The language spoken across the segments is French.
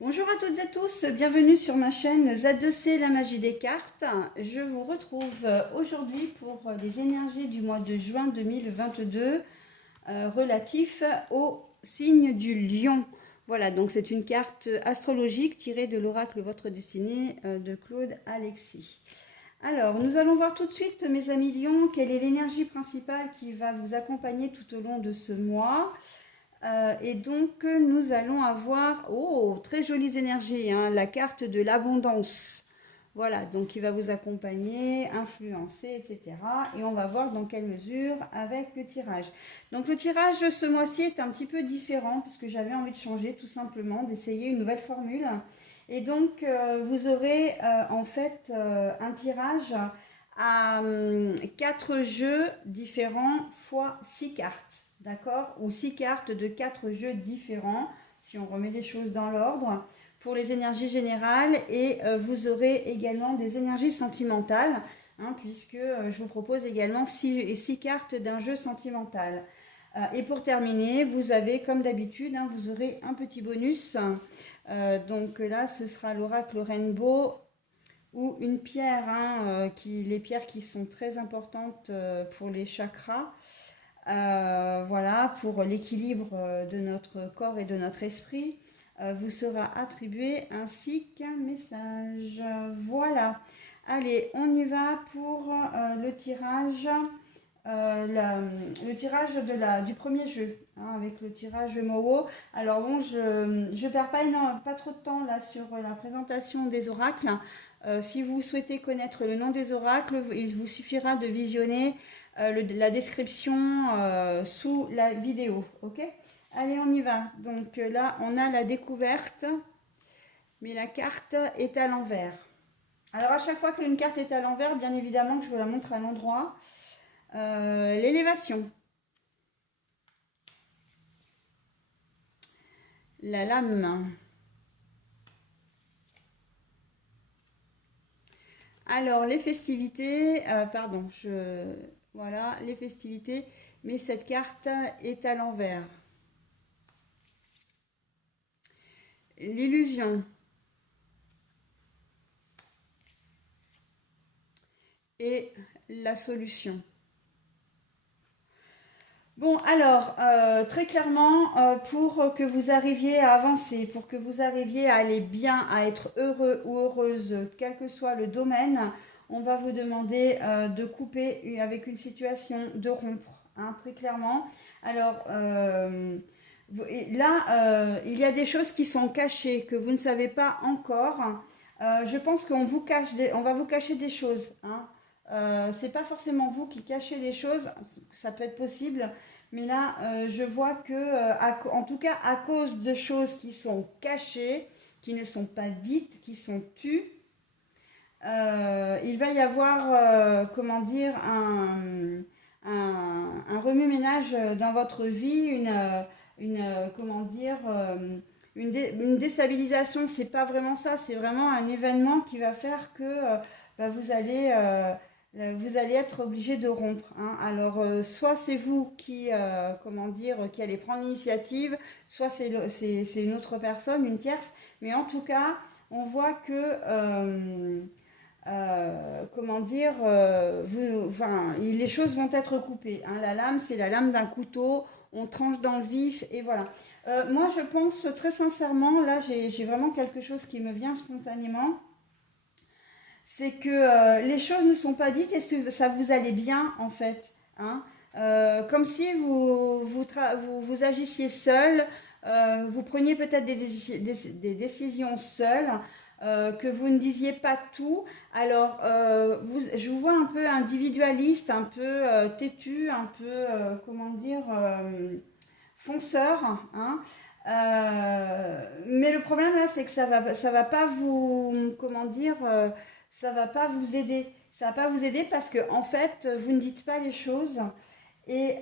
Bonjour à toutes et à tous, bienvenue sur ma chaîne Z2C, la magie des cartes. Je vous retrouve aujourd'hui pour les énergies du mois de juin 2022 relatif au signe du lion. Voilà, donc c'est une carte astrologique tirée de l'oracle Votre Destinée de Claude Alexis. Alors, nous allons voir tout de suite, mes amis lions, quelle est l'énergie principale qui va vous accompagner tout au long de ce mois. Et donc, nous allons avoir, oh, très jolies énergies, hein, la carte de l'abondance. Voilà, donc qui va vous accompagner, influencer, etc. Et on va voir dans quelle mesure avec le tirage. Donc le tirage ce mois-ci est un petit peu différent parce que j'avais envie de changer tout simplement, d'essayer une nouvelle formule. Et donc vous aurez en fait un tirage à 4 jeux différents fois 6 cartes. D'accord? Ou 6 cartes de 4 jeux différents, si on remet les choses dans l'ordre, pour les énergies générales. Et vous aurez également des énergies sentimentales, hein, puisque je vous propose également 6 cartes d'un jeu sentimental. Et pour terminer, vous avez, comme d'habitude, hein, vous aurez un petit bonus. Donc là, ce sera l'oracle Rainbow ou une pierre, hein, les pierres qui sont très importantes pour les chakras. Voilà, pour l'équilibre de notre corps et de notre esprit, vous sera attribué ainsi qu'un message. Voilà. Allez, on y va pour le tirage. Le tirage du premier jeu, hein, avec le tirage Moho. Alors bon, je ne perds pas trop de temps là sur la présentation des oracles. Si vous souhaitez connaître le nom des oracles, il vous suffira de visionner la description sous la vidéo. Ok? Allez, on y va. Donc là, on a la découverte, mais la carte est à l'envers. Alors à chaque fois qu'une carte est à l'envers, bien évidemment que je vous la montre à l'endroit. L'élévation, la lame. Alors les festivités, voilà, les festivités, mais cette carte est à l'envers. L'illusion et la solution. Bon, alors, très clairement, pour que vous arriviez à avancer, pour que vous arriviez à aller bien, à être heureux ou heureuse, quel que soit le domaine, on va vous demander de couper avec une situation, de rompre, hein, très clairement. Alors, là, il y a des choses qui sont cachées, que vous ne savez pas encore. Je pense on va vous cacher des choses, hein. C'est pas forcément vous qui cachez les choses, ça peut être possible, mais là, je vois que, en tout cas, à cause de choses qui sont cachées, qui ne sont pas dites, qui sont tues, il va y avoir, comment dire, un remue-ménage dans votre vie, comment dire, une déstabilisation. C'est pas vraiment ça, c'est vraiment un événement qui va faire que bah, vous allez être obligé de rompre, hein. Alors, soit c'est vous qui, comment dire, qui allez prendre l'initiative, soit c'est une autre personne, une tierce, mais en tout cas, on voit que comment dire, enfin, les choses vont être coupées, hein. La lame, c'est la lame d'un couteau, on tranche dans le vif et voilà. Moi, je pense très sincèrement, là, j'ai vraiment quelque chose qui me vient spontanément, c'est que les choses ne sont pas dites et ça vous allait bien en fait, hein. Comme si vous agissiez seul, vous preniez peut-être des décisions seul, que vous ne disiez pas tout. Alors, je vous vois un peu individualiste, un peu têtu, un peu, comment dire, fonceur, hein. Mais le problème là, c'est que ça va pas vous, comment dire, ça va pas vous aider. Ça va pas vous aider parce que en fait, vous ne dites pas les choses et,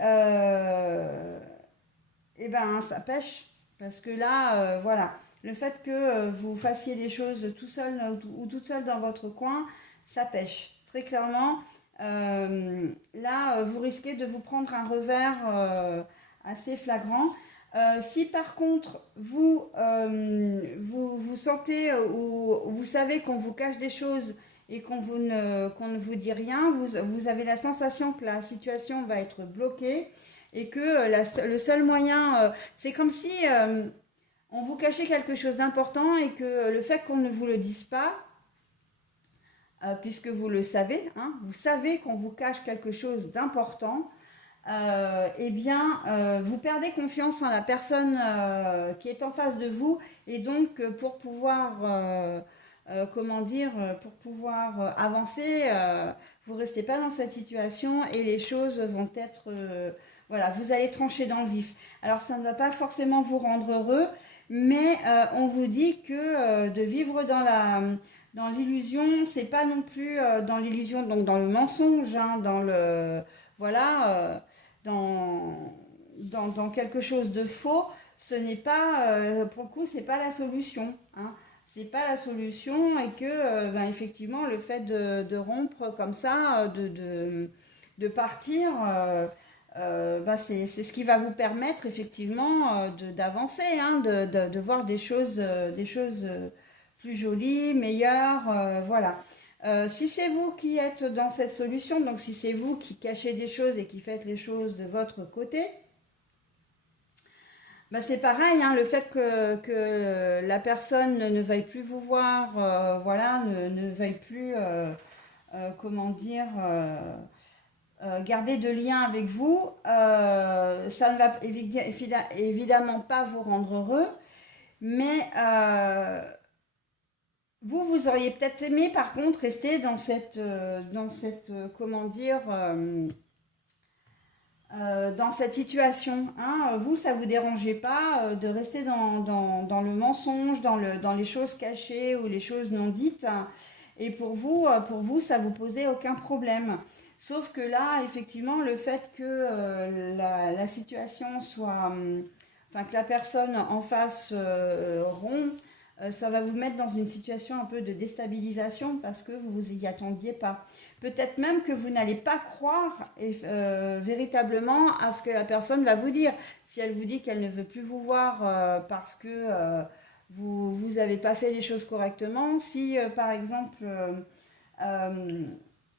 et ben ça pêche. Parce que là, voilà, le fait que vous fassiez les choses tout seul ou toute seule dans votre coin, ça pêche. Très clairement, là, vous risquez de vous prendre un revers assez flagrant. Si par contre vous sentez ou vous savez qu'on vous cache des choses et qu'on ne vous dit rien, vous avez la sensation que la situation va être bloquée et que le seul moyen, c'est comme si on vous cachait quelque chose d'important et que le fait qu'on ne vous le dise pas, puisque vous le savez, hein, vous savez qu'on vous cache quelque chose d'important, eh bien, vous perdez confiance en la personne qui est en face de vous, et donc pour pouvoir, comment dire, pour pouvoir avancer, vous ne restez pas dans cette situation et les choses vont être, voilà, vous allez trancher dans le vif. Alors, ça ne va pas forcément vous rendre heureux, mais on vous dit que de vivre dans l'illusion, c'est pas non plus dans l'illusion, donc dans le mensonge, hein, dans le, voilà. Dans quelque chose de faux, ce n'est pas, pour le coup, c'est pas la solution. Hein. C'est pas la solution et que, ben, effectivement, le fait de rompre comme ça, de partir, ben, c'est ce qui va vous permettre effectivement d'avancer, hein, de voir des choses plus jolies, meilleures, voilà. Si c'est vous qui êtes dans cette solution, donc si c'est vous qui cachez des choses et qui faites les choses de votre côté, bah c'est pareil, hein, le fait que la personne ne veuille plus vous voir, voilà, ne veuille plus, comment dire, garder de lien avec vous, ça ne va évidemment pas vous rendre heureux, mais vous auriez peut-être aimé par contre rester dans cette comment dire, dans cette situation. Hein. Vous, ça vous dérangeait pas de rester dans le mensonge, dans les choses cachées ou les choses non dites. Hein. Et pour vous, ça vous posait aucun problème. Sauf que là, effectivement, le fait que la situation soit, enfin que la personne en face rompt, ça va vous mettre dans une situation un peu de déstabilisation parce que vous vous y attendiez pas. Peut-être même que vous n'allez pas croire véritablement à ce que la personne va vous dire. Si elle vous dit qu'elle ne veut plus vous voir parce que vous n'avez pas fait les choses correctement, si par exemple euh,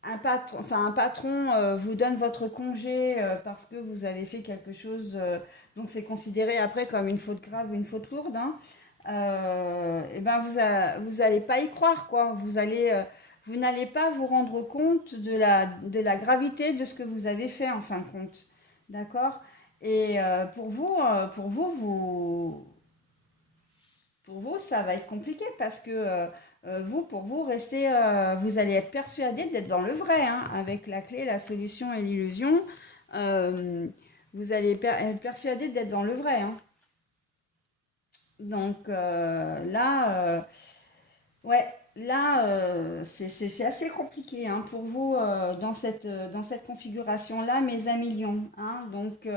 un patron vous donne votre congé parce que vous avez fait quelque chose, donc c'est considéré après comme une faute grave ou une faute lourde, hein, et ben vous allez pas y croire, quoi. Vous n'allez pas vous rendre compte de la gravité de ce que vous avez fait en fin de compte. D'accord? Et pour vous, ça va être compliqué parce que pour vous, vous allez être persuadé d'être dans le vrai, hein, avec la clé, la solution et l'illusion. Euh, vous allez être persuadé d'être dans le vrai. Hein. Donc ouais, là, c'est assez compliqué hein, pour vous dans cette configuration-là, mes amis lions. Hein. Donc,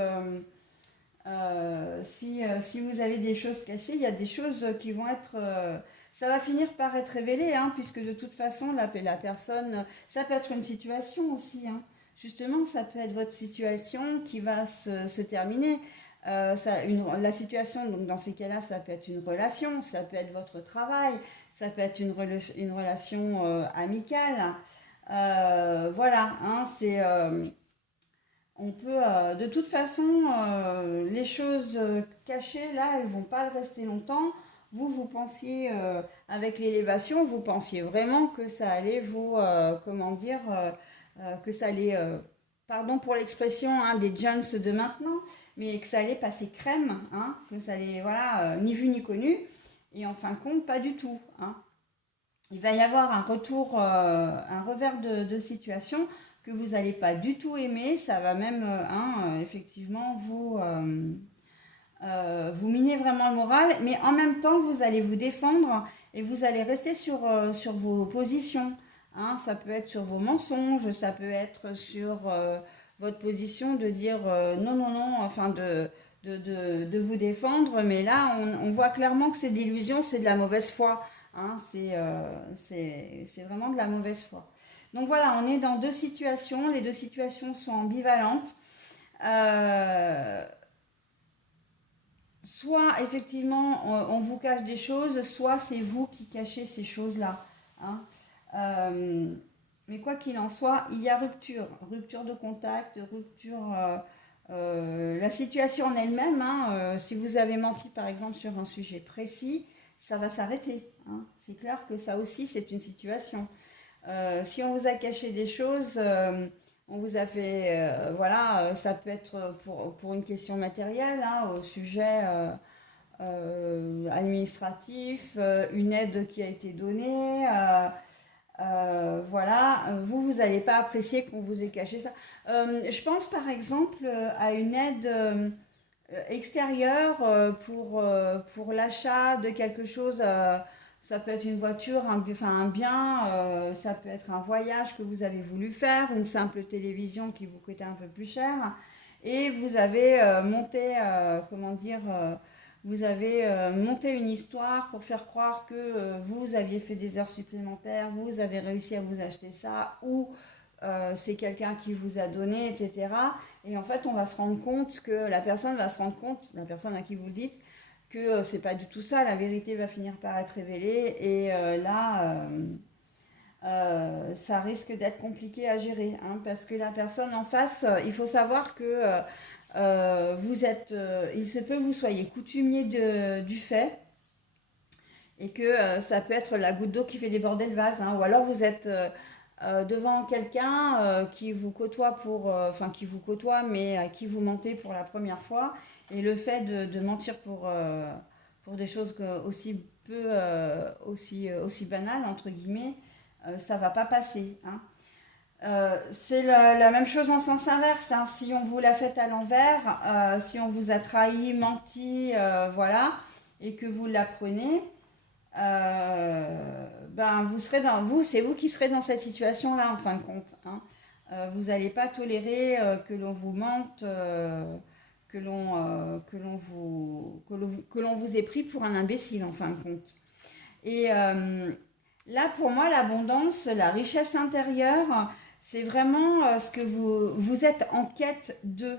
si vous avez des choses cachées, il y a des choses qui vont être... ça va finir par être révélé, hein, puisque de toute façon, la personne... Ça peut être une situation aussi. Hein. Justement, ça peut être votre situation qui va se terminer. La situation, donc dans ces cas-là, ça peut être une relation, ça peut être votre travail, ça peut être une relation amicale. Voilà, hein, on peut, de toute façon, les choses cachées, là, elles vont pas rester longtemps. Vous pensiez, avec l'élévation, vous pensiez vraiment que ça allait comment dire, que ça allait, pardon pour l'expression hein, des jeunes de maintenant, mais que ça allait passer crème, hein, que ça allait, voilà, ni vu ni connu. Et en fin de compte, pas du tout. Hein. Il va y avoir un retour, un revers de situation que vous n'allez pas du tout aimer. Ça va même, hein, effectivement, vous miner vraiment le moral. Mais en même temps, vous allez vous défendre et vous allez rester sur vos positions. Hein. Ça peut être sur vos mensonges, ça peut être sur votre position de dire non, non, non, enfin de vous défendre. Mais là, on voit clairement que c'est de l'illusion, c'est de la mauvaise foi. Hein, c'est vraiment de la mauvaise foi. Donc voilà, on est dans deux situations. Les deux situations sont ambivalentes. Euh, soit effectivement on vous cache des choses, soit c'est vous qui cachez ces choses-là, hein. Euh, mais quoi qu'il en soit, il y a rupture, rupture de contact, rupture. La situation en elle-même, hein, si vous avez menti par exemple sur un sujet précis, ça va s'arrêter, hein. C'est clair que ça aussi c'est une situation. Si on vous a caché des choses, on vous a fait, voilà, ça peut être pour une question matérielle, hein, au sujet administratif, une aide qui a été donnée, voilà, vous n'allez pas apprécier qu'on vous ait caché ça. Je pense par exemple à une aide extérieure pour l'achat de quelque chose. Ça peut être une voiture, enfin un bien, ça peut être un voyage que vous avez voulu faire, une simple télévision qui vous coûtait un peu plus cher. Et vous avez monté, comment dire, vous avez monté une histoire pour faire croire que vous aviez fait des heures supplémentaires, vous avez réussi à vous acheter ça, ou c'est quelqu'un qui vous a donné, etc. Et en fait, on va se rendre compte que la personne va se rendre compte, la personne à qui vous le dites, que c'est pas du tout ça, la vérité va finir par être révélée, et là, ça risque d'être compliqué à gérer, hein, parce que la personne en face, il faut savoir que vous êtes, il se peut que vous soyez coutumier du fait, et que ça peut être la goutte d'eau qui fait déborder le vase, hein, ou alors vous êtes devant quelqu'un qui vous côtoie enfin qui vous côtoie, mais à qui vous mentez pour la première fois, et le fait de mentir pour des choses aussi peu, aussi banales entre guillemets, ça va pas passer, hein. C'est la même chose en sens inverse, hein. Si on vous l'a fait à l'envers, si on vous a trahi, menti, voilà, et que vous l'apprenez, ben c'est vous qui serez dans cette situation-là en fin de compte, hein. Vous n'allez pas tolérer que l'on vous mente, que l'on vous ait pris pour un imbécile en fin de compte. Et là, pour moi, l'abondance, la richesse intérieure, c'est vraiment ce que vous êtes en quête de.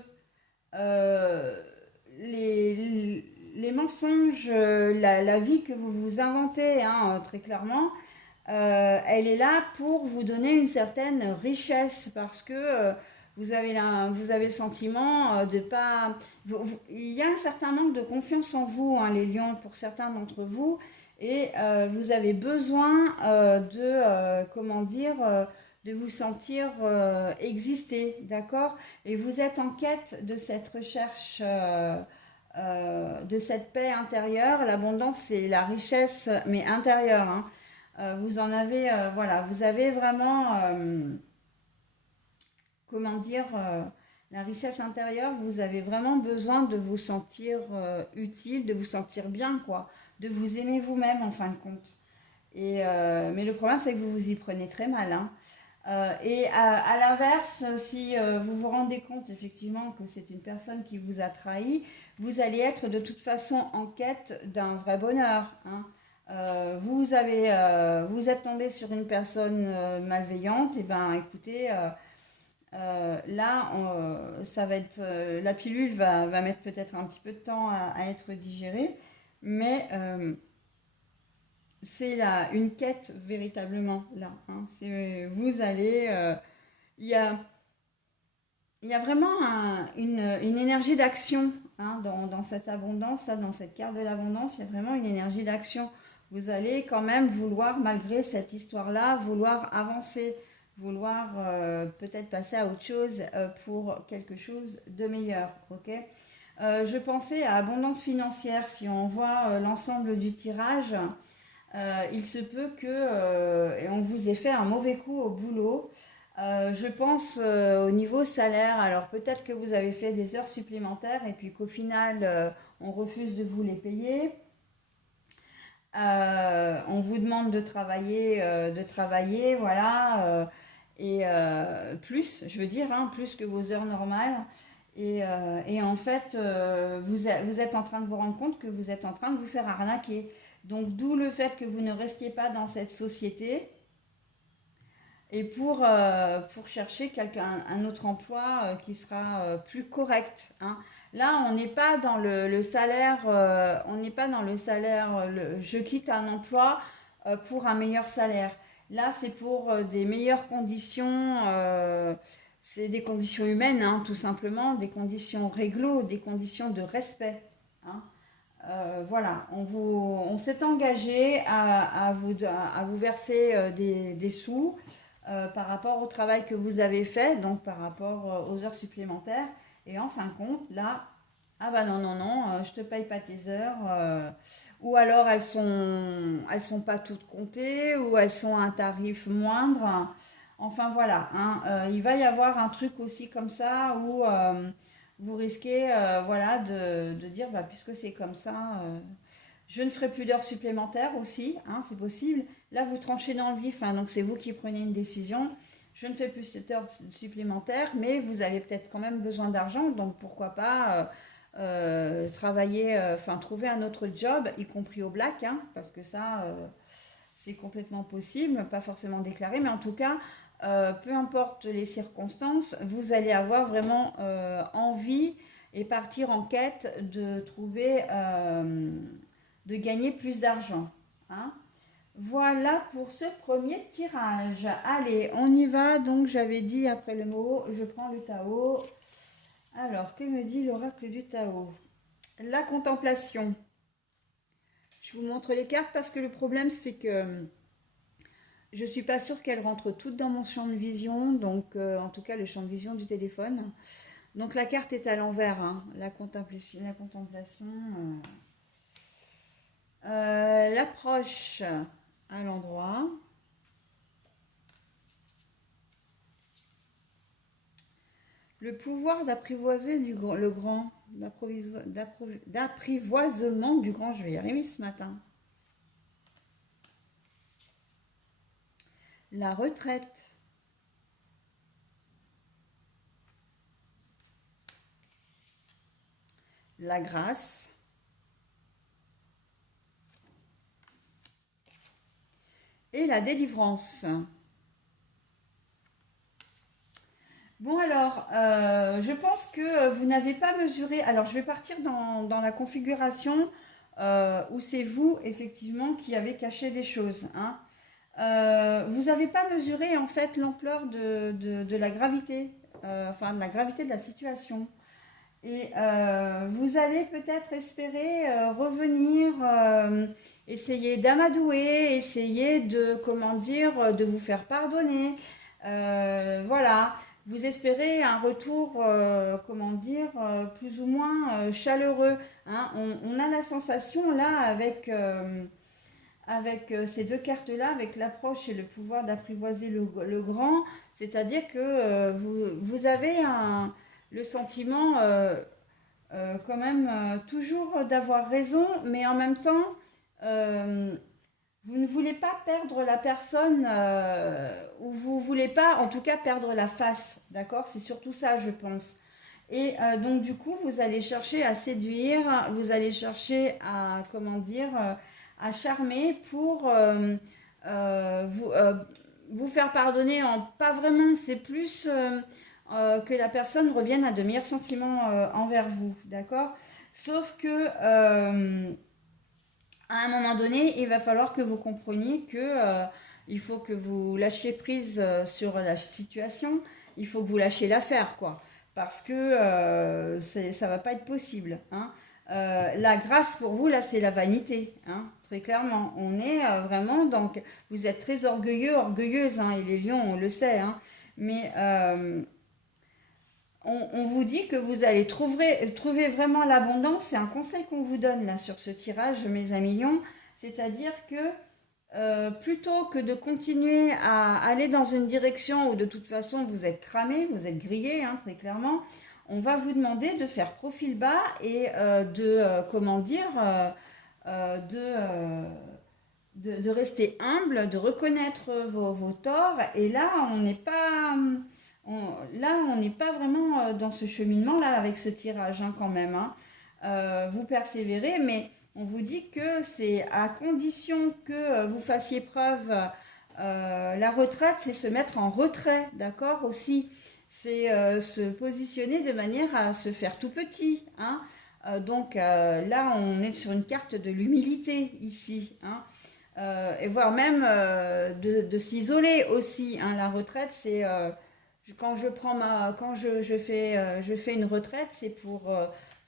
Euh, les mensonges, la vie que vous vous inventez, hein, très clairement, elle est là pour vous donner une certaine richesse, parce que vous avez le sentiment de pas... il y a un certain manque de confiance en vous, hein, les lions, pour certains d'entre vous, et vous avez besoin comment dire, de vous sentir exister, d'accord? Et vous êtes en quête de cette recherche, de cette paix intérieure. L'abondance, c'est la richesse, mais intérieure, hein. Vous en avez, voilà, vous avez vraiment, comment dire, la richesse intérieure, vous avez vraiment besoin de vous sentir utile, de vous sentir bien, quoi, de vous aimer vous-même en fin de compte. Mais le problème, c'est que vous vous y prenez très mal, hein. Et à l'inverse, si vous vous rendez compte effectivement que c'est une personne qui vous a trahi, vous allez être de toute façon en quête d'un vrai bonheur, hein. Vous êtes tombé sur une personne malveillante, et ben écoutez, là, ça va être, la pilule va mettre peut-être un petit peu de temps à être digérée, mais c'est là une quête véritablement là, hein. Vous allez, il y a, il y a vraiment une énergie d'action, hein, dans cette abondance, là, dans cette carte de l'abondance, il y a vraiment une énergie d'action. Vous allez quand même vouloir, malgré cette histoire-là, vouloir avancer, vouloir peut-être passer à autre chose pour quelque chose de meilleur. Ok. Je pensais à abondance financière. Si on voit l'ensemble du tirage, il se peut que on vous ait fait un mauvais coup au boulot. Je pense au niveau salaire. Alors peut-être que vous avez fait des heures supplémentaires et puis qu'au final on refuse de vous les payer. On vous demande de travailler, voilà, et plus, je veux dire, hein, plus que vos heures normales. Et en fait, vous êtes en train de vous rendre compte que vous êtes en train de vous faire arnaquer. Donc d'où le fait que vous ne restiez pas dans cette société, et pour chercher un autre emploi qui sera plus correct, hein. Là, on n'est pas dans le salaire, on n'est pas dans le salaire, je quitte un emploi pour un meilleur salaire. Là, c'est pour des meilleures conditions, c'est des conditions humaines, hein, tout simplement, des conditions réglo, des conditions de respect, hein. Voilà, on s'est engagé à vous verser des sous par rapport au travail que vous avez fait, donc par rapport aux heures supplémentaires. Et en fin de compte, là, ah bah non, non, non, je te paye pas tes heures. Ou alors elles sont pas toutes comptées, ou elles sont à un tarif moindre. Enfin voilà, hein, il va y avoir un truc aussi comme ça où vous risquez voilà, de dire, bah, puisque c'est comme ça, je ne ferai plus d'heures supplémentaires aussi, hein, c'est possible. Là, vous tranchez dans le vif, hein, donc c'est vous qui prenez une décision. Je ne fais plus d'heures supplémentaires, mais vous avez peut-être quand même besoin d'argent, donc pourquoi pas travailler, enfin trouver un autre job, y compris au black, hein, parce que ça, c'est complètement possible, pas forcément déclaré, mais en tout cas, peu importe les circonstances, vous allez avoir vraiment envie et partir en quête de trouver, de gagner plus d'argent, hein. Voilà pour ce premier tirage. Allez, on y va. Donc, j'avais dit après le mot, je prends le Tao. Alors, que me dit l'oracle du Tao? La contemplation. Je vous montre les cartes parce que le problème, c'est que je ne suis pas sûre qu'elles rentrent toutes dans mon champ de vision. Donc, en tout cas, le champ de vision du téléphone. Donc, la carte est à l'envers, hein. La contemplation. L'approche à l'endroit. Le pouvoir d'apprivoiser le grand, d'apprivoisement du grand, je vais y arriver ce matin. La retraite. La grâce. Et la délivrance. Bon alors, je pense que vous n'avez pas mesuré. Alors, je vais partir dans la configuration où c'est vous, effectivement, qui avez caché des choses, hein. Vous n'avez pas mesuré, en fait, l'ampleur de la gravité, enfin, de la gravité de la situation. Et vous allez peut-être espérer revenir, essayer d'amadouer, essayer de, comment dire, de vous faire pardonner. Voilà, vous espérez un retour, comment dire, plus ou moins chaleureux, hein. On a la sensation là avec ces deux cartes-là, avec l'approche et le pouvoir d'apprivoiser le grand, c'est-à-dire que vous avez le sentiment quand même toujours d'avoir raison, mais en même temps, euh, vous ne voulez pas perdre la personne ou vous ne voulez pas, en tout cas, perdre la face, d'accord? C'est surtout ça, je pense. Et donc, du coup, vous allez chercher à séduire, vous allez chercher à, comment dire, à charmer pour vous faire pardonner en pas vraiment, c'est plus que la personne revienne à de meilleurs sentiments envers vous, d'accord? Sauf que à un moment donné, il va falloir que vous compreniez que il faut que vous lâchiez prise sur la situation, il faut que vous lâchiez l'affaire, quoi, parce que ça va pas être possible, hein. La grâce pour vous, là, c'est la vanité, hein, très clairement. On est vraiment, donc, vous êtes très orgueilleux, orgueilleuse, hein, et les lions, on le sait, hein, mais on vous dit que vous allez trouver vraiment l'abondance. C'est un conseil qu'on vous donne là sur ce tirage, mes amis lions. C'est-à-dire que plutôt que de continuer à aller dans une direction où de toute façon vous êtes cramé, vous êtes grillé, hein, très clairement, on va vous demander de faire profil bas et comment dire, de rester humble, de reconnaître vos torts. Et là, on n'est pas vraiment dans ce cheminement-là avec ce tirage, hein, quand même, hein. Vous persévérez, mais on vous dit que c'est à condition que vous fassiez preuve. La retraite, c'est se mettre en retrait, d'accord aussi. c'est se positionner de manière à se faire tout petit, hein. Donc là, on est sur une carte de l'humilité ici, hein. Et voire même de s'isoler aussi, hein. La retraite, c'est quand je prends quand je fais une retraite, c'est pour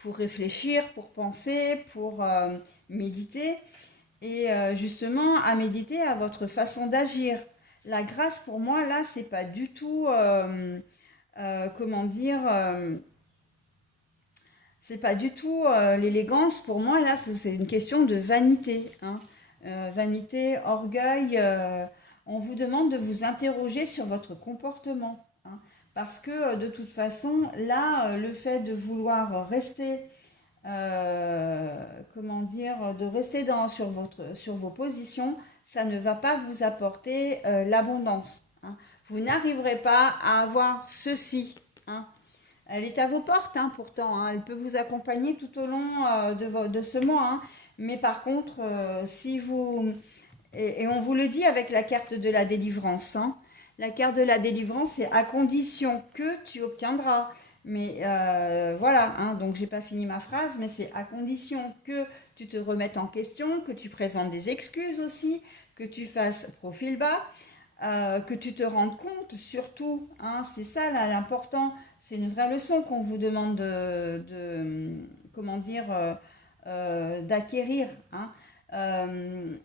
réfléchir, pour penser, pour méditer et justement à méditer à votre façon d'agir. La grâce pour moi là, c'est pas du tout comment dire c'est pas du tout l'élégance pour moi là, c'est une question de vanité, hein. Vanité, orgueil. On vous demande de vous interroger sur votre comportement, hein. Parce que de toute façon, là, le fait de vouloir rester, comment dire, de rester sur vos positions, ça ne va pas vous apporter l'abondance, hein. Vous n'arriverez pas à avoir ceci, hein. Elle est à vos portes, hein, pourtant, hein. Elle peut vous accompagner tout au long de ce mois, hein. Mais par contre, si vous... Et on vous le dit avec la carte de la délivrance, hein. La carte de la délivrance, c'est à condition que tu obtiendras. Mais voilà, hein, donc j'ai pas fini ma phrase, mais c'est à condition que tu te remettes en question, que tu présentes des excuses aussi, que tu fasses profil bas, que tu te rendes compte surtout, hein, c'est ça là l'important, c'est une vraie leçon qu'on vous demande comment dire, d'acquérir, hein.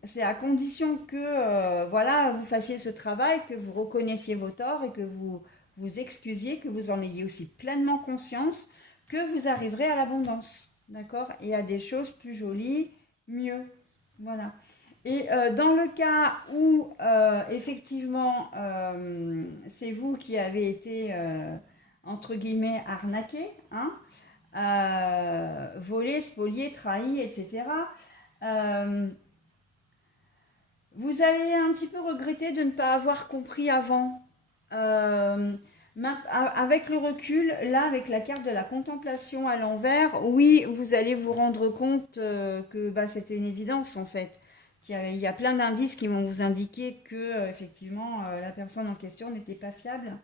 C'est à condition que voilà, vous fassiez ce travail, que vous reconnaissiez vos torts et que vous vous excusiez, que vous en ayez aussi pleinement conscience, que vous arriverez à l'abondance, d'accord, et à des choses plus jolies, mieux, voilà. Et dans le cas où effectivement c'est vous qui avez été entre guillemets arnaqué, hein, volé, spolié, trahi, etc. euh, Vous allez un petit peu regretter de ne pas avoir compris avant. Euh, Avec le recul, là, avec la carte de la contemplation à l'envers, oui, vous allez vous rendre compte que bah, c'était une évidence en fait. Il y a plein d'indices qui vont vous indiquer que effectivement la personne en question n'était pas fiable,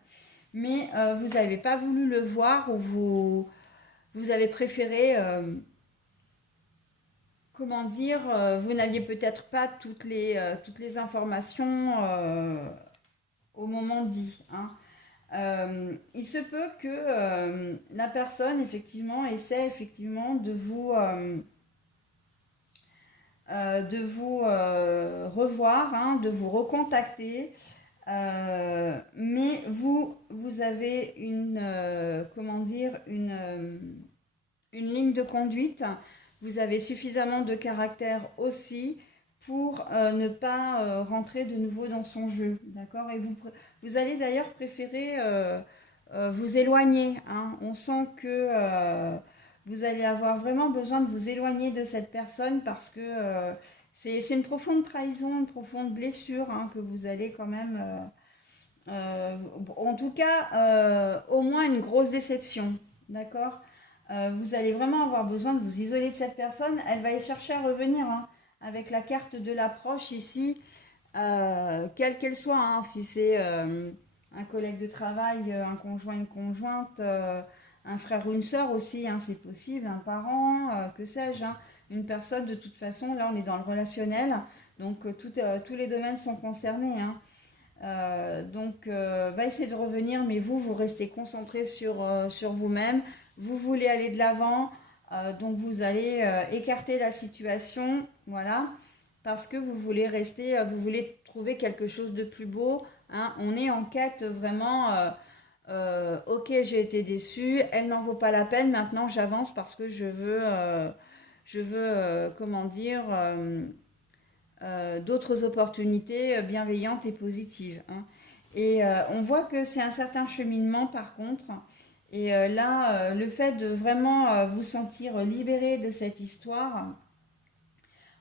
mais vous n'avez pas voulu le voir ou vous avez préféré comment dire, vous n'aviez peut-être pas toutes les informations au moment dit, hein. Il se peut que la personne effectivement essaie effectivement de vous revoir, hein, de vous recontacter, mais vous avez comment dire, une ligne de conduite, vous avez suffisamment de caractère aussi pour ne pas rentrer de nouveau dans son jeu, d'accord. Et vous allez d'ailleurs préférer vous éloigner, hein. On sent que vous allez avoir vraiment besoin de vous éloigner de cette personne parce que c'est une profonde trahison, une profonde blessure, hein, que vous allez quand même... en tout cas, au moins une grosse déception, d'accord. Vous allez vraiment avoir besoin de vous isoler de cette personne. Elle va y chercher à revenir, hein, avec la carte de l'approche ici, quelle qu'elle soit, hein, si c'est un collègue de travail, un conjoint, une conjointe, un frère ou une sœur aussi, hein, c'est possible, un parent, que sais-je, hein, une personne de toute façon, là on est dans le relationnel, donc tous les domaines sont concernés, hein. Va essayer de revenir, mais vous restez concentré sur vous-même. Vous voulez aller de l'avant, donc vous allez écarter la situation, voilà, parce que vous voulez rester, vous voulez trouver quelque chose de plus beau, hein. On est en quête vraiment, ok, j'ai été déçue, elle n'en vaut pas la peine, maintenant j'avance parce que je veux comment dire, d'autres opportunités bienveillantes et positives, hein. Et on voit que c'est un certain cheminement par contre. Et là, le fait de vraiment vous sentir libéré de cette histoire,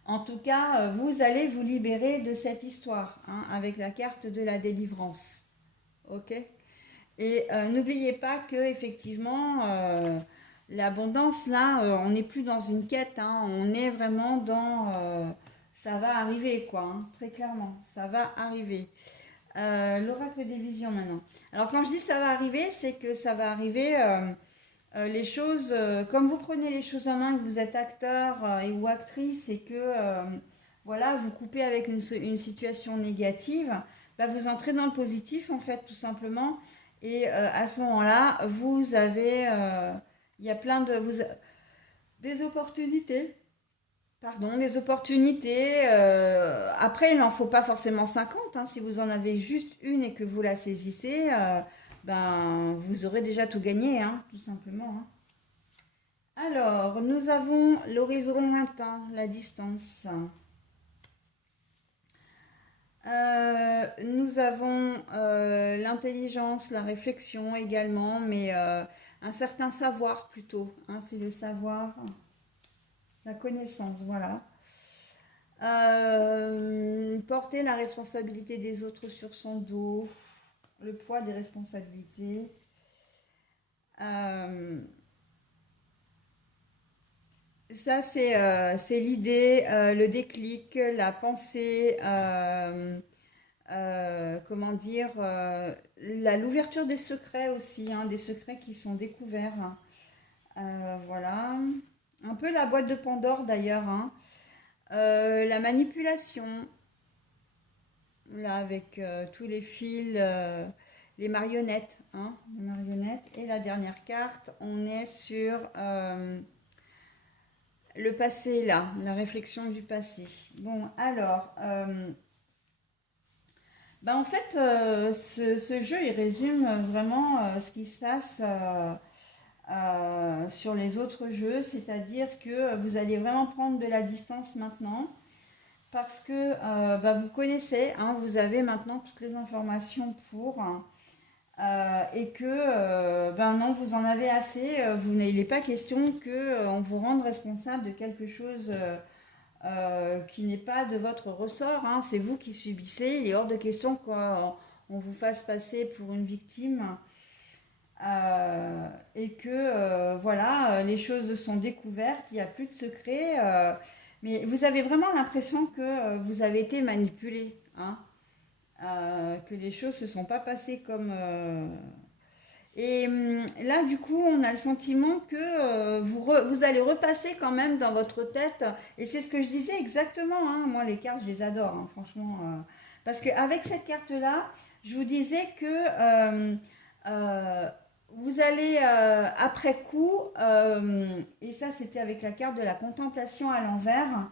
en tout cas, vous allez vous libérer de cette histoire, hein, avec la carte de la délivrance. Ok. Et n'oubliez pas que effectivement, l'abondance, là, on n'est plus dans une quête, hein, on est vraiment dans... ça va arriver, quoi, hein, très clairement, ça va arriver. L'oracle des visions maintenant. Alors quand je dis ça va arriver, c'est que ça va arriver les choses, comme vous prenez les choses en main, que vous êtes acteur et ou actrice et que voilà, vous coupez avec une situation négative, bah, vous entrez dans le positif en fait tout simplement. Et à ce moment-là, vous avez, il y a plein de, des opportunités. Pardon, des opportunités. Après, il n'en faut pas forcément 50, hein. Si vous en avez juste une et que vous la saisissez, ben, vous aurez déjà tout gagné, hein, tout simplement, hein. Alors, nous avons l'horizon lointain, la distance. Nous avons l'intelligence, la réflexion également, mais un certain savoir plutôt, hein, c'est le savoir, la connaissance, voilà. Porter la responsabilité des autres sur son dos, le poids des responsabilités. Euh, Ça, c'est l'idée, le déclic, la pensée, comment dire, l'ouverture des secrets aussi, hein, des secrets qui sont découverts. Voilà. Un peu la boîte de Pandore d'ailleurs, hein. La manipulation, là, avec tous les fils, les marionnettes, hein, les marionnettes. Et la dernière carte, on est sur le passé, là, la réflexion du passé. Bon, alors, bah, en fait, ce jeu, il résume vraiment ce qui se passe sur les autres jeux, c'est-à-dire que vous allez vraiment prendre de la distance maintenant parce que bah, vous connaissez, hein, vous avez maintenant toutes les informations pour, hein, et que ben non, vous en avez assez, vous n'avez pas question que on vous rende responsable de quelque chose qui n'est pas de votre ressort, hein. C'est vous qui subissez, il est hors de question qu'on vous fasse passer pour une victime. Et que voilà, les choses sont découvertes, il n'y a plus de secret, mais vous avez vraiment l'impression que vous avez été manipulé, hein, que les choses ne se sont pas passées comme... Et là, du coup, on a le sentiment que vous allez repasser quand même dans votre tête, et c'est ce que je disais exactement, hein. Moi, les cartes, je les adore, hein, franchement, parce qu'avec cette carte-là, je vous disais que euh, vous allez, après coup, et ça c'était avec la carte de la contemplation à l'envers,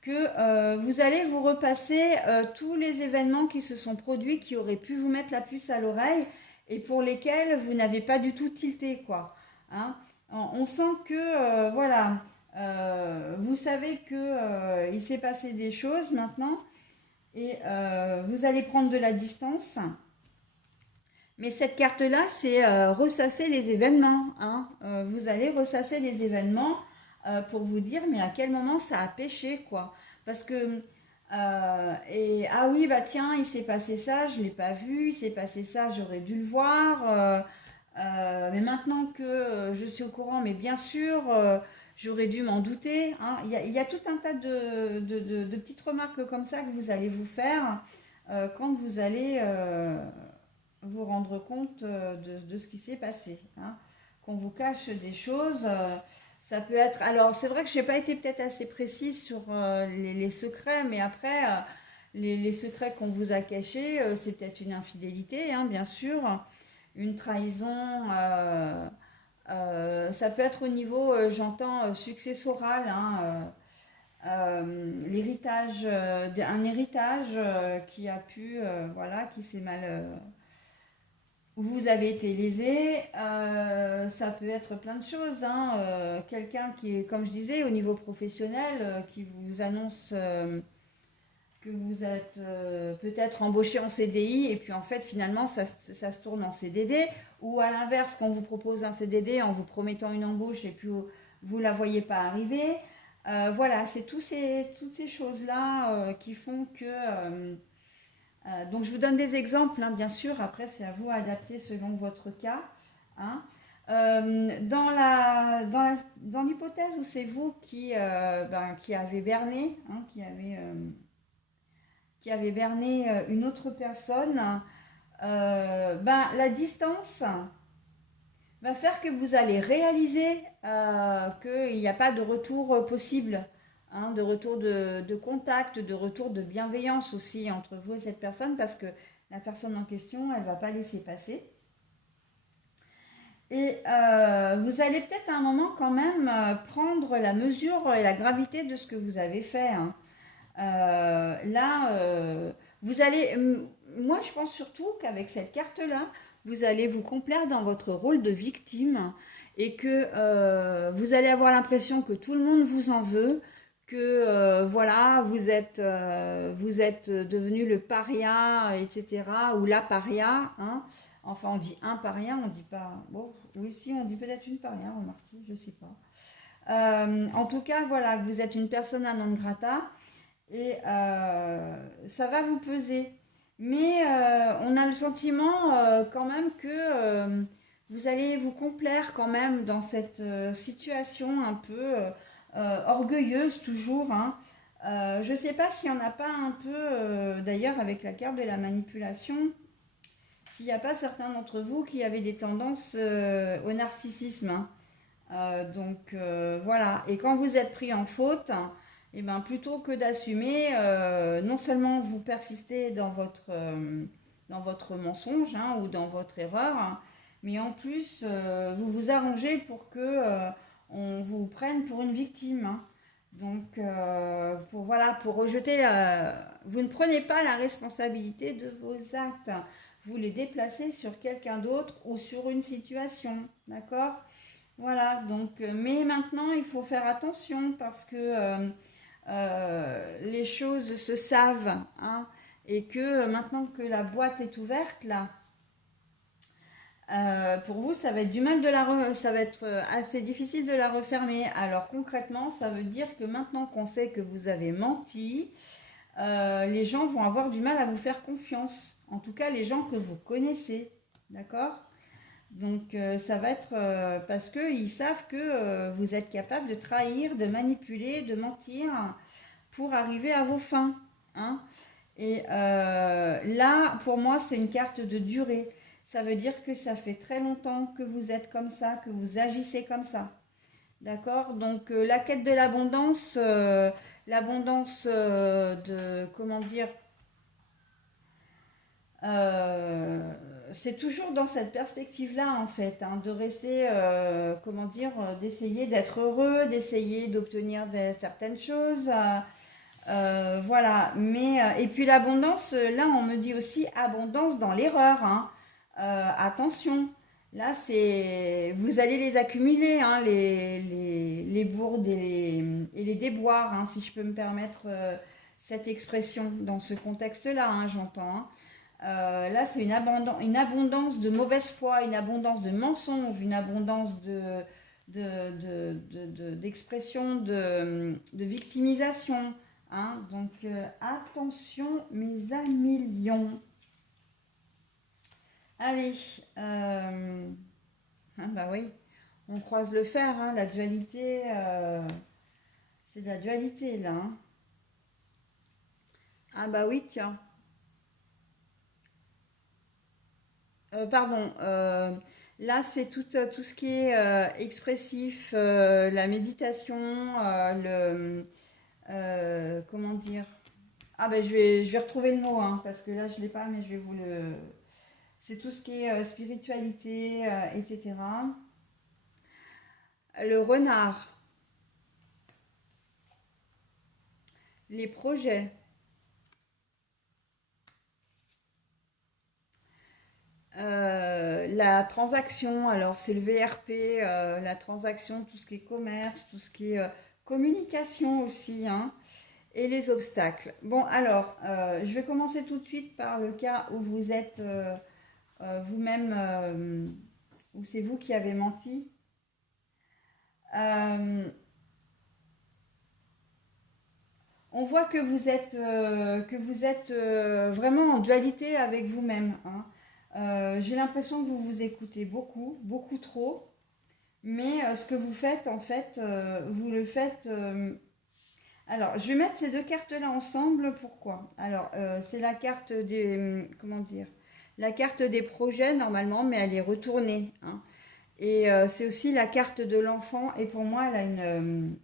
que vous allez vous repasser tous les événements qui se sont produits, qui auraient pu vous mettre la puce à l'oreille et pour lesquels vous n'avez pas du tout tilté, quoi. Hein. On sent que, voilà, vous savez que il s'est passé des choses maintenant et vous allez prendre de la distance. Mais cette carte-là, c'est ressasser les événements, hein. Vous allez ressasser les événements pour vous dire, mais à quel moment ça a pêché, quoi. Parce que, et ah oui, bah tiens, il s'est passé ça, je ne l'ai pas vu, il s'est passé ça, j'aurais dû le voir. Mais maintenant que je suis au courant, mais bien sûr, j'aurais dû m'en douter, hein. Il y a tout un tas de petites remarques comme ça que vous allez vous faire quand vous allez vous rendre compte de ce qui s'est passé, hein. Qu'on vous cache des choses, ça peut être... Alors, c'est vrai que je n'ai pas été peut-être assez précise sur les secrets, mais après, les secrets qu'on vous a cachés, c'est peut-être une infidélité, hein, bien sûr, une trahison. Ça peut être au niveau, j'entends, successoral, hein, l'héritage, un héritage qui a pu, voilà, qui s'est mal vous avez été lésé, ça peut être plein de choses, hein. Quelqu'un qui est, comme je disais, au niveau professionnel, qui vous annonce que vous êtes peut-être embauché en CDI et puis en fait finalement ça se tourne en CDD, ou à l'inverse qu'on vous propose un CDD en vous promettant une embauche et puis vous ne la voyez pas arriver. Voilà, c'est toutes ces choses-là qui font que... donc je vous donne des exemples, hein, bien sûr, après c'est à vous à adapter selon votre cas, hein. Dans l'hypothèse où c'est vous qui avez berné, hein, qui avait berné une autre personne, ben, la distance va faire que vous allez réaliser qu'il n'y a pas de retour possible, hein, de retour de contact, de retour de bienveillance aussi entre vous et cette personne, parce que la personne en question, elle ne va pas laisser passer. Et vous allez peut-être à un moment quand même prendre la mesure et la gravité de ce que vous avez fait, hein. Là, vous allez, moi je pense surtout qu'avec cette carte-là, vous allez vous complaire dans votre rôle de victime et que vous allez avoir l'impression que tout le monde vous en veut, que voilà, vous êtes devenu le paria, etc. ou la paria, hein. Enfin, on dit un paria, on dit pas. Bon, oui, si, on dit peut-être une paria, remarquez, je sais pas. En tout cas, voilà, que vous êtes une persona non grata et ça va vous peser. Mais on a le sentiment quand même que vous allez vous complaire quand même dans cette situation un peu orgueilleuse toujours, hein. Je ne sais pas s'il n'y en a pas un peu, d'ailleurs avec la carte de la manipulation, s'il n'y a pas certains d'entre vous qui avaient des tendances au narcissisme, hein. Voilà. Et quand vous êtes pris en faute, et ben, plutôt que d'assumer, non seulement vous persistez dans votre mensonge, hein, ou dans votre erreur, hein, mais en plus vous vous arrangez pour que on vous prenne pour une victime, hein. Voilà, pour rejeter, vous ne prenez pas la responsabilité de vos actes. Vous les déplacez sur quelqu'un d'autre ou sur une situation, d'accord? Voilà, mais maintenant il faut faire attention parce que les choses se savent, hein, et que maintenant que la boîte est ouverte, là, pour vous, ça va être ça va être assez difficile de la refermer. Alors concrètement, ça veut dire que maintenant qu'on sait que vous avez menti, les gens vont avoir du mal à vous faire confiance. En tout cas, les gens que vous connaissez, d'accord? Ça va être parce qu'ils savent que vous êtes capable de trahir, de manipuler, de mentir pour arriver à vos fins, hein. Et là, pour moi, c'est une carte de durée. Ça veut dire que ça fait très longtemps que vous êtes comme ça, que vous agissez comme ça. D'accord? La quête de l'abondance, comment dire, euh, c'est toujours dans cette perspective-là, en fait, hein, de rester, comment dire, d'essayer d'être heureux, d'essayer d'obtenir certaines choses. Voilà. Et puis l'abondance, là, on me dit aussi abondance dans l'erreur, hein. Attention. Là, vous allez les accumuler, hein, les bourdes et les déboires, hein, si je peux me permettre cette expression dans ce contexte-là, hein, j'entends, hein. Là, c'est une abondance de mauvaise foi, une abondance de mensonges, une abondance d'expression de victimisation, hein. Attention, mes amis lions. Allez, ah bah oui, on croise le fer, hein, la dualité, c'est de la dualité là, hein. Ah bah oui, tiens. Pardon, là c'est tout ce qui est expressif, la méditation, comment dire? Ah ben je vais retrouver le mot, hein, parce que là je ne l'ai pas, mais je vais vous le... C'est tout ce qui est spiritualité, etc. Le renard, les projets, la transaction, alors c'est le VRP, la transaction, tout ce qui est commerce, tout ce qui est communication aussi, hein, et les obstacles. Bon, alors, je vais commencer tout de suite par le cas où vous êtes vous-même, où c'est vous qui avez menti. Euh, on voit que vous êtes vraiment en dualité avec vous-même, hein. J'ai l'impression que vous vous écoutez beaucoup, beaucoup trop, mais ce que vous faites, en fait, vous le faites Alors, je vais mettre ces deux cartes-là ensemble. Pourquoi? Alors, c'est la carte des, comment dire? La carte des projets normalement, mais elle est retournée, hein. Et c'est aussi la carte de l'enfant. Et pour moi, elle a une.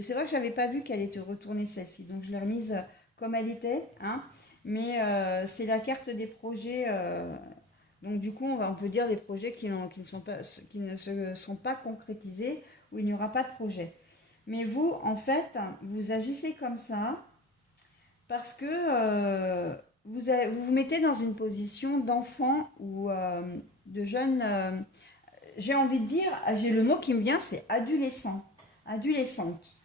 C'est vrai que j'avais pas vu qu'elle était retournée celle-ci, donc je l'ai remise comme elle était, hein. Mais c'est la carte des projets. Donc du coup, on peut dire des projets qui ne sont pas, qui ne se sont pas concrétisés, où il n'y aura pas de projet. Mais vous, en fait, vous agissez comme ça parce que vous vous mettez dans une position d'enfant ou de jeune. J'ai envie de dire, j'ai le mot qui me vient, c'est adolescent, adolescente.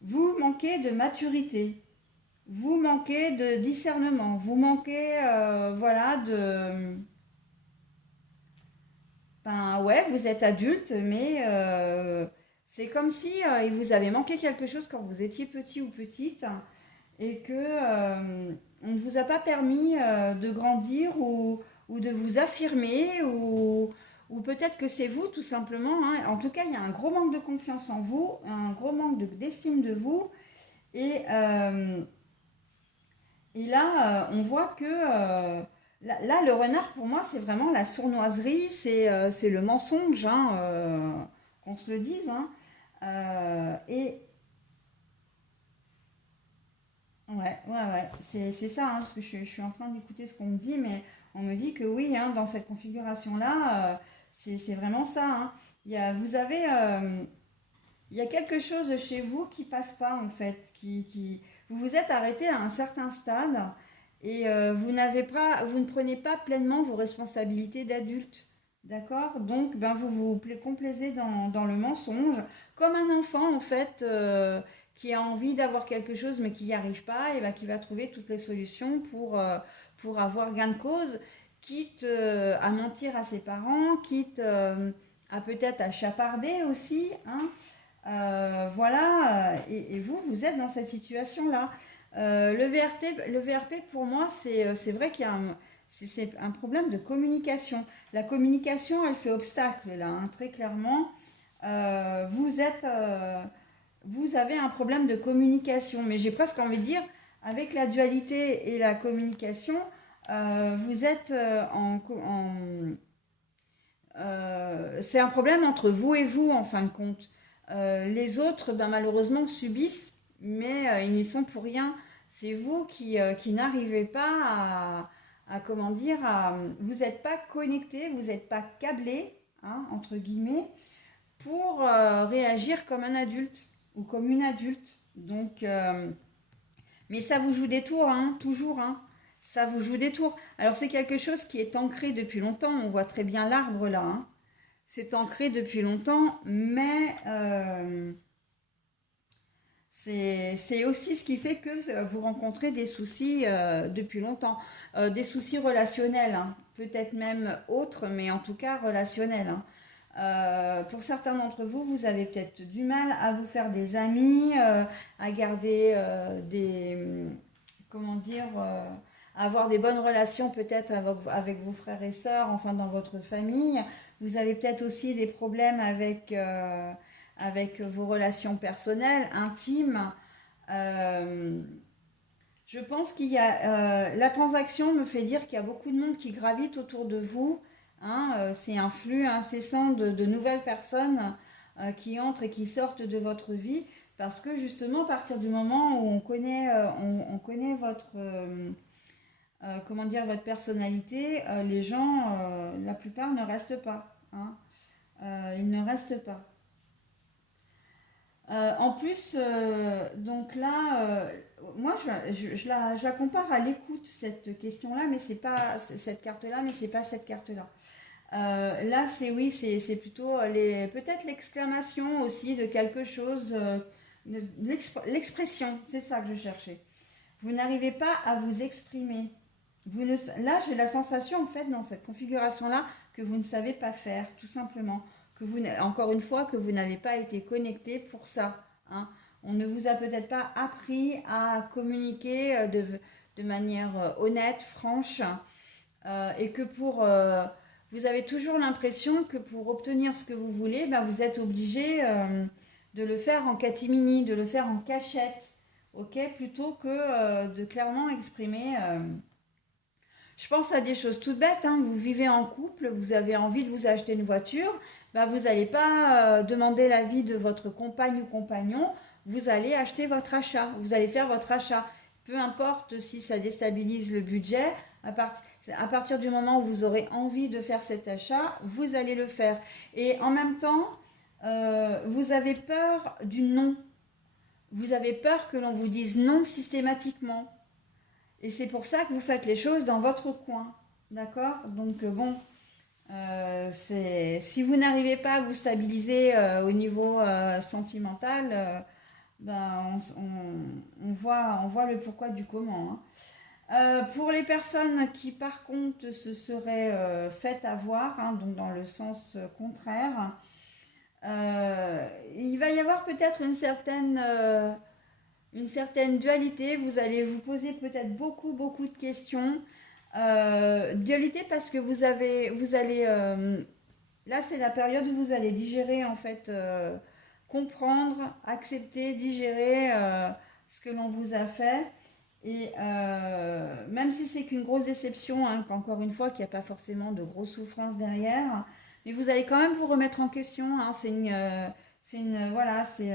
Vous manquez de maturité, vous manquez de discernement, vous manquez, voilà, de. Ben ouais, vous êtes adulte, mais c'est comme si il vous avait manqué quelque chose quand vous étiez petit ou petite et que on ne vous a pas permis de grandir ou de vous affirmer ou peut-être que c'est vous tout simplement, hein. En tout cas, il y a un gros manque de confiance en vous, un gros manque d'estime de vous et, euh, et là, on voit que là, le renard, pour moi, c'est vraiment la sournoiserie, c'est le mensonge, hein, qu'on se le dise, hein. Et ouais, c'est ça, hein, parce que je suis en train d'écouter ce qu'on me dit, mais on me dit que oui, hein, dans cette configuration-là, c'est vraiment ça, hein. Vous avez, il y a quelque chose chez vous qui passe pas en fait, vous vous êtes arrêté à un certain stade et vous ne prenez pas pleinement vos responsabilités d'adulte, d'accord? Donc, ben vous complaisez dans le mensonge, comme un enfant en fait qui a envie d'avoir quelque chose mais qui n'y arrive pas et ben qui va trouver toutes les solutions pour avoir gain de cause, quitte à mentir à ses parents, quitte à peut-être à chaparder aussi, hein. Voilà, et vous, vous êtes dans cette situation-là. Le VRP, pour moi, c'est vrai qu'il y a c'est un problème de communication. La communication, elle fait obstacle, là, hein, très clairement. Vous êtes, vous avez un problème de communication, mais j'ai presque envie de dire, avec la dualité et la communication, vous êtes c'est un problème entre vous et vous, en fin de compte. Les autres, ben, malheureusement, subissent, mais ils n'y sont pour rien. C'est vous qui n'arrivez pas comment dire, vous n'êtes pas connecté, vous n'êtes pas câblé, hein, entre guillemets, pour réagir comme un adulte ou comme une adulte. Donc, mais ça vous joue des tours, hein, toujours, hein. Ça vous joue des tours. Alors c'est quelque chose qui est ancré depuis longtemps. On voit très bien l'arbre là, hein. C'est ancré depuis longtemps, mais c'est aussi ce qui fait que vous rencontrez des soucis depuis longtemps. Des soucis relationnels, hein, peut-être même autres, mais en tout cas relationnels, hein. Pour certains d'entre vous, vous avez peut-être du mal à vous faire des amis, à garder comment dire, avoir des bonnes relations peut-être avec vos frères et sœurs, enfin dans votre famille. Vous avez peut-être aussi des problèmes avec vos relations personnelles, intimes. Euh, je pense qu'il y a la transaction me fait dire qu'il y a beaucoup de monde qui gravite autour de vous, hein. C'est un flux incessant de nouvelles personnes qui entrent et qui sortent de votre vie parce que justement à partir du moment où on connaît votre comment dire votre personnalité, les gens, la plupart ne restent pas, hein. Ils ne restent pas. En plus, donc là, moi je la compare à l'écoute, cette question-là, mais c'est pas cette carte-là, mais c'est pas cette carte-là. Là, c'est oui, c'est plutôt peut-être l'exclamation aussi de quelque chose, l'expression, c'est ça que je cherchais. Vous n'arrivez pas à vous exprimer. Là, j'ai la sensation, en fait, dans cette configuration-là, que vous ne savez pas faire, tout simplement. Encore une fois, que vous n'avez pas été connecté pour ça, hein. On ne vous a peut-être pas appris à communiquer de manière honnête, franche, et que vous avez toujours l'impression que pour obtenir ce que vous voulez, ben, vous êtes obligé de le faire en catimini, de le faire en cachette, ok, plutôt que de clairement exprimer. Je pense à des choses toutes bêtes, hein. Vous vivez en couple, vous avez envie de vous acheter une voiture, bah vous n'allez pas demander l'avis de votre compagne ou compagnon, vous allez acheter votre achat, vous allez faire votre achat. Peu importe si ça déstabilise le budget, à partir du moment où vous aurez envie de faire cet achat, vous allez le faire. Et en même temps, vous avez peur du non. Vous avez peur que l'on vous dise non systématiquement. Et c'est pour ça que vous faites les choses dans votre coin. D'accord? Donc, bon, si vous n'arrivez pas à vous stabiliser au niveau sentimental, ben, on voit le pourquoi du comment, hein. Pour les personnes qui, par contre, se seraient faites avoir, hein, donc dans le sens contraire, il va y avoir peut-être une certaine dualité. Vous allez vous poser peut-être beaucoup de questions. Dualité parce que vous allez, là c'est la période où vous allez digérer en fait, comprendre, accepter, digérer ce que l'on vous a fait. Et même si c'est qu'une grosse déception, hein, qu'encore une fois qu'il n'y a pas forcément de grosses souffrances derrière, mais vous allez quand même vous remettre en question, hein. Voilà, c'est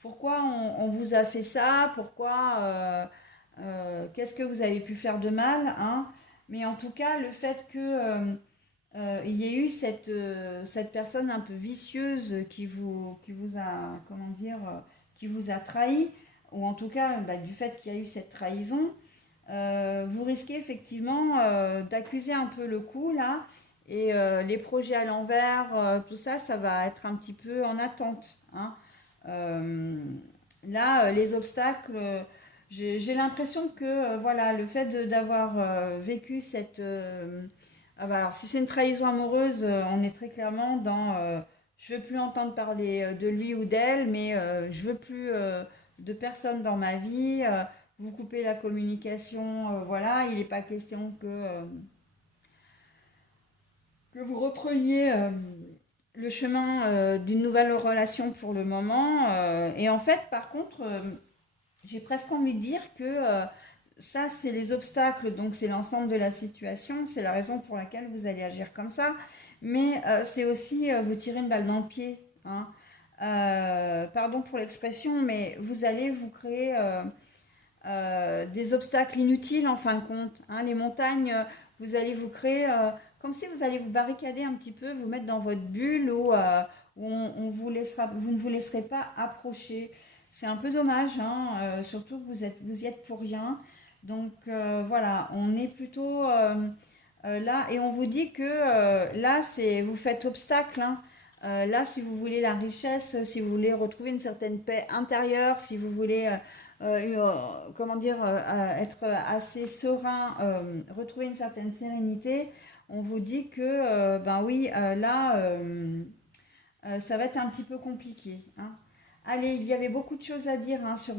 pourquoi on vous a fait ça, pourquoi, qu'est-ce que vous avez pu faire de mal, hein. Mais en tout cas, le fait que il y ait eu cette personne un peu vicieuse qui vous a, comment dire, qui vous a trahi, ou en tout cas bah, du fait qu'il y a eu cette trahison, vous risquez effectivement d'accuser un peu le coup là, et les projets à l'envers, tout ça, ça va être un petit peu en attente, hein. Euh, Là, les obstacles, j'ai l'impression que voilà, le fait d'avoir vécu cette... ah bah alors, si c'est une trahison amoureuse, on est très clairement dans je veux plus entendre parler de lui ou d'elle, mais je veux plus de personne dans ma vie. Vous coupez la communication, voilà, il n'est pas question que vous repreniez le chemin d'une nouvelle relation pour le moment. Et en fait, par contre, j'ai presque envie de dire que ça, c'est les obstacles, donc c'est l'ensemble de la situation, c'est la raison pour laquelle vous allez agir comme ça, mais c'est aussi vous tirer une balle dans le pied, hein. Pardon pour l'expression, mais vous allez vous créer des obstacles inutiles en fin de compte, hein. Les montagnes, vous allez vous créer comme si vous allez vous barricader un petit peu, vous mettre dans votre bulle où on vous laissera, vous ne vous laisserez pas approcher. C'est un peu dommage, hein, surtout que vous y êtes pour rien. Donc voilà, on est plutôt là et on vous dit que là, vous faites obstacle, hein. Là, si vous voulez la richesse, si vous voulez retrouver une certaine paix intérieure, si vous voulez comment dire, être assez serein, retrouver une certaine sérénité, on vous dit que, ben oui, là, ça va être un petit peu compliqué, hein. Allez, il y avait beaucoup de choses à dire hein, sur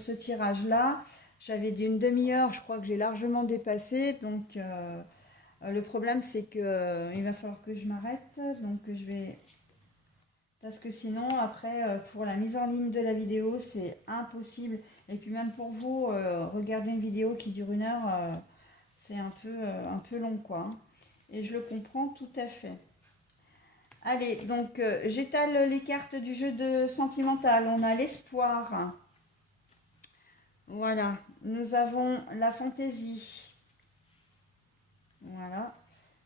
ce tirage-là. J'avais dit une demi-heure, je crois que j'ai largement dépassé. Donc, le problème, c'est que il va falloir que je m'arrête. Donc, je vais parce que sinon, après, pour la mise en ligne de la vidéo, c'est impossible. Et puis même pour vous, regarder une vidéo qui dure une heure, c'est un peu long, quoi, hein. Et je le comprends tout à fait. Allez, donc j'étale les cartes du jeu de sentimental. On a l'espoir. Voilà. Nous avons la fantaisie. Voilà.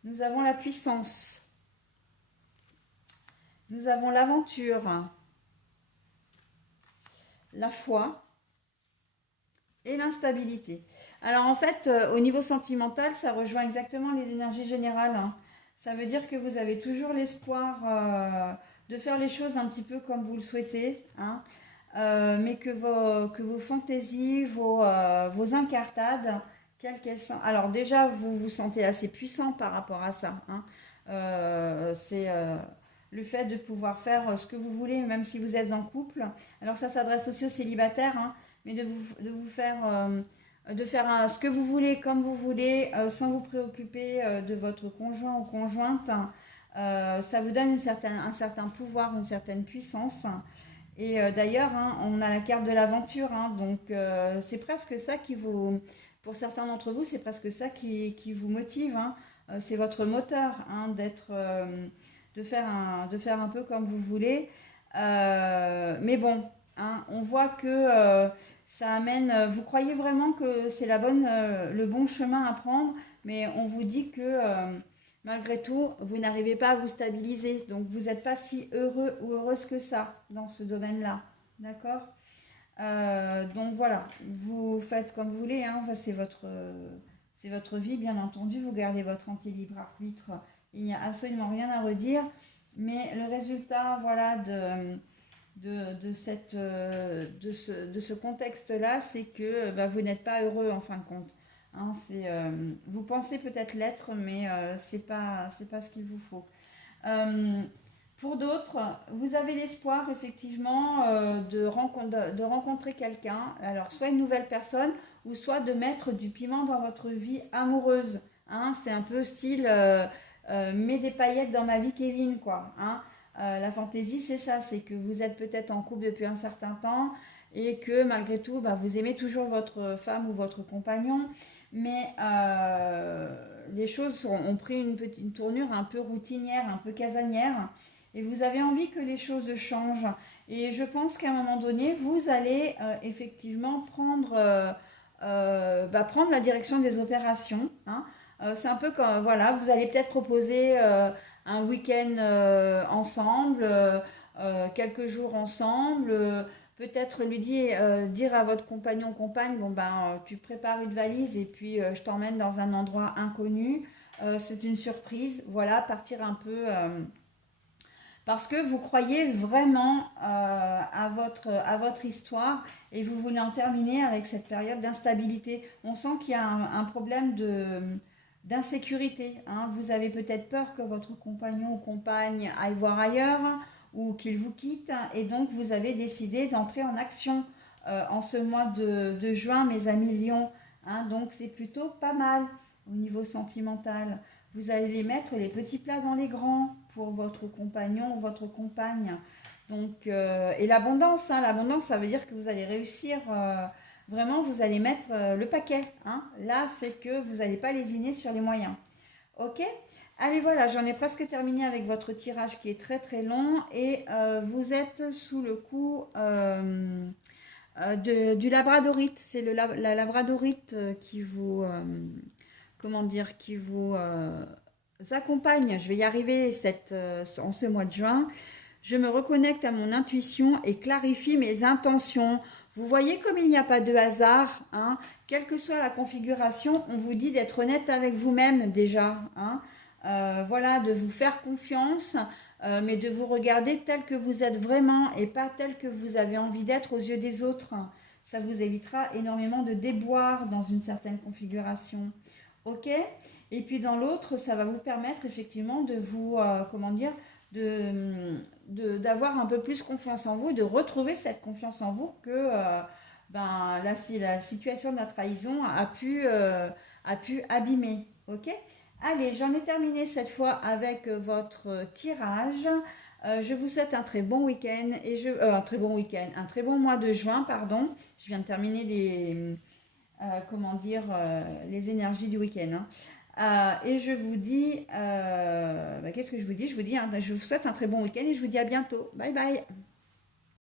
Nous avons la puissance. Nous avons l'aventure, la foi et l'instabilité. Alors en fait, au niveau sentimental, ça rejoint exactement les énergies générales, hein. Ça veut dire que vous avez toujours l'espoir de faire les choses un petit peu comme vous le souhaitez, hein. Mais que vos fantaisies, vos incartades, quelles qu'elles sont. Alors déjà, vous vous sentez assez puissant par rapport à ça, hein. C'est le fait de pouvoir faire ce que vous voulez, même si vous êtes en couple. Alors ça s'adresse aussi aux célibataires, hein, mais de vous faire de faire ce que vous voulez, comme vous voulez, sans vous préoccuper de votre conjoint ou conjointe, hein. Ça vous donne un certain pouvoir, une certaine puissance. Et d'ailleurs, hein, on a la carte de l'aventure, hein, donc c'est presque ça qui vous, pour certains d'entre vous, c'est presque ça qui vous motive, hein. C'est votre moteur, hein, de faire un peu comme vous voulez. Mais bon, hein, on voit que ça amène. Vous croyez vraiment que c'est le bon chemin à prendre, mais on vous dit que malgré tout, vous n'arrivez pas à vous stabiliser. Donc, vous n'êtes pas si heureux ou heureuse que ça dans ce domaine-là. D'accord? Donc voilà, vous faites comme vous voulez, hein. Enfin, c'est votre vie, bien entendu. Vous gardez votre anti-libre arbitre. Il n'y a absolument rien à redire. Mais le résultat, voilà, de ce contexte-là, c'est que bah, vous n'êtes pas heureux en fin de compte. Hein, vous pensez peut-être l'être, mais c'est pas ce qu'il vous faut. Euh, pour d'autres, vous avez l'espoir effectivement de rencontrer quelqu'un, alors soit une nouvelle personne, ou soit de mettre du piment dans votre vie amoureuse. Hein, c'est un peu style mets des paillettes dans ma vie, Kevin, quoi. Hein. La fantaisie, c'est ça, c'est que vous êtes peut-être en couple depuis un certain temps et que malgré tout, bah, vous aimez toujours votre femme ou votre compagnon, mais les choses ont pris une tournure un peu routinière, un peu casanière, et vous avez envie que les choses changent. Et je pense qu'à un moment donné, vous allez effectivement prendre la direction des opérations. Hein. C'est un peu comme, voilà, vous allez peut-être proposer un week-end ensemble, quelques jours ensemble. Peut-être dire à votre compagnon, compagne, bon ben, tu prépares une valise et puis je t'emmène dans un endroit inconnu. C'est une surprise, voilà, partir un peu parce que vous croyez vraiment à votre histoire et vous voulez en terminer avec cette période d'instabilité. On sent qu'il y a un problème d'insécurité. Hein. Vous avez peut-être peur que votre compagnon ou compagne aille voir ailleurs ou qu'il vous quitte et donc vous avez décidé d'entrer en action en ce mois de juin, mes amis Lions. Hein. Donc c'est plutôt pas mal au niveau sentimental. Vous allez mettre les petits plats dans les grands pour votre compagnon ou votre compagne. Donc, et l'abondance, hein, l'abondance, ça veut dire que vous allez réussir, vraiment, vous allez mettre le paquet. Hein. Là, c'est que vous n'allez pas lésiner sur les moyens. Ok? Allez, voilà, j'en ai presque terminé avec votre tirage qui est très très long et vous êtes sous le coup du labradorite. C'est la labradorite qui vous, comment dire, qui vous accompagne. Je vais y arriver en ce mois de juin. Je me reconnecte à mon intuition et clarifie mes intentions. Vous voyez comme il n'y a pas de hasard, hein, quelle que soit la configuration, on vous dit d'être honnête avec vous-même déjà. Hein. Voilà, de vous faire confiance, mais de vous regarder tel que vous êtes vraiment et pas tel que vous avez envie d'être aux yeux des autres. Ça vous évitera énormément de déboires dans une certaine configuration. Ok? Et puis dans l'autre, ça va vous permettre effectivement de vous, comment dire, d'avoir un peu plus confiance en vous, de retrouver cette confiance en vous que ben, la situation de la trahison a pu abîmer. Ok? Allez, j'en ai terminé cette fois avec votre tirage. Je vous souhaite un très bon week-end un très bon mois de juin, pardon. Je viens de terminer les énergies du week-end. Hein. Et je vous dis, qu'est-ce que je vous dis? Je vous dis, je vous souhaite un très bon week-end et je vous dis à bientôt. Bye bye.